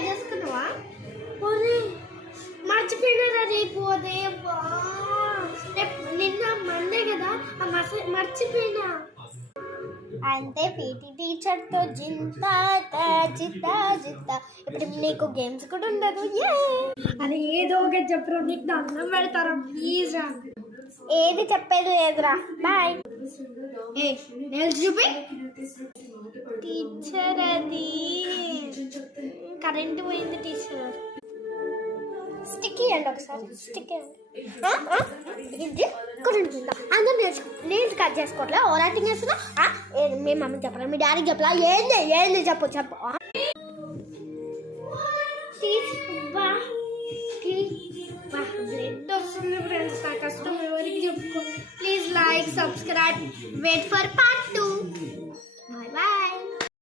Cut చేసుకున్నావా? మర్చిపోయినా రేపు ఉదయం నిన్న మండే కదా మర్చిపోయినా. అంటే పీటీ టీచర్తో జింతా జిత్తా జిత్తా. ఇప్పుడు నీకు గేమ్స్ కూడా ఉండదు. అది ఏదో ఒకటి చెప్పరా, నీకు దండం పెడతారా ప్లీజ్ రా. ఏది చెప్పేది లేదురా, బాయ్. నేను చూపి టీచర్, అది కరెంట్ పోయింది టీచర్. స్టిక్ ఇవ్వండి ఒకసారి, స్టిక్ ఇవ్వండి. ఇది కరెంట్ పోయిందా? అందరూ నేను కట్ చేసుకోవట్లే, ఓవర్ యాక్టింగ్ చేస్తున్నా. మీ మమ్మీ చెప్పరా, మీ డాడీకి చెప్పరా? ఏంది ఏంది చెప్పు చెప్పు. బ్లడ్ వస్తుంది ఫ్రెండ్స్, నా కష్టం ఎవరికి చెప్పుకో. Please like, subscribe, wait for part 2. Bye bye.